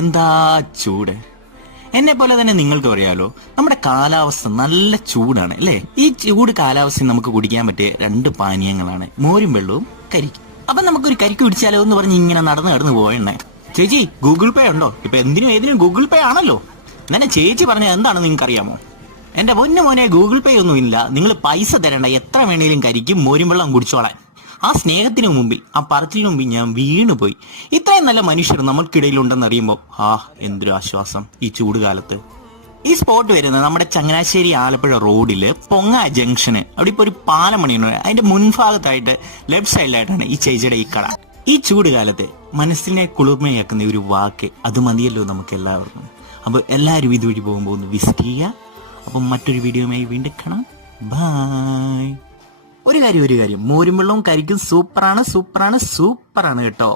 എന്താ ചൂട്. എന്നെ പോലെ തന്നെ നിങ്ങൾക്ക് അറിയാലോ, നമ്മുടെ കാലാവസ്ഥ നല്ല ചൂടാണ് അല്ലേ. ഈ ചൂട് കാലാവസ്ഥയിൽ നമുക്ക് കുടിക്കാൻ പറ്റിയ 2 പാനീയങ്ങളാണ് മോരും വെള്ളവും കരിക്കും. അപ്പൊ നമുക്കൊരു കരിക്ക് കുടിച്ചാലോ എന്ന് പറഞ്ഞ് ഇങ്ങനെ നടന്നു പോയണ്ണേ. ചേച്ചി ഗൂഗിൾ പേ ഉണ്ടോ? ഇപ്പൊ എന്തിനും ഏതിനും ഗൂഗിൾ പേ ആണല്ലോ. എന്നെ ചേച്ചി പറഞ്ഞ എന്താണെന്ന് നിങ്ങൾക്ക് അറിയാമോ? എന്റെ പൊന്നു മോനെ, ഗൂഗിൾ പേ ഒന്നും ഇല്ല. നിങ്ങൾ പൈസ തരണ്ട, എത്ര വേണേലും കരിക്കും മോരും വെള്ളം കുടിച്ചോളാൻ. ആ സ്നേഹത്തിന് മുമ്പിൽ, ആ പറച്ചിലിന് മുമ്പിൽ ഞാൻ വീണുപോയി. ഇത്രയും നല്ല മനുഷ്യർ നമ്മൾക്കിടയിലുണ്ടെന്ന് അറിയുമ്പോൾ എന്തൊരു ആശ്വാസം ഈ ചൂടുകാലത്ത്. ഈ സ്പോട്ട് വരുന്നത് നമ്മുടെ ചങ്ങനാശ്ശേരി ആലപ്പുഴ റോഡില് പൊങ്ങ ജംഗ്ഷന്. അവിടെ ഇപ്പൊ ഒരു പാലം പണിയുണ്ട്. അതിന്റെ മുൻഭാഗത്തായിട്ട് ലെഫ്റ്റ് സൈഡിലായിട്ടാണ് ഈ ചേച്ചിയുടെ ഈ കട. ഈ ചൂടുകാലത്ത് മനസ്സിനെ കുളിർമയാക്കുന്ന ഒരു വാക്ക് അത് മതിയല്ലോ നമുക്ക് എല്ലാവർക്കും. അപ്പൊ എല്ലാവരും ഇതുവഴി പോകുമ്പോൾ ഒന്ന് വിസിറ്റ് ചെയ്യുക. അപ്പം മറ്റൊരു വീഡിയോയുമായി വീണ്ടും കാണാം. ബൈ. ഒരു കാര്യം, മോരും വെള്ളവും കരിക്കും സൂപ്പറാണ് കേട്ടോ.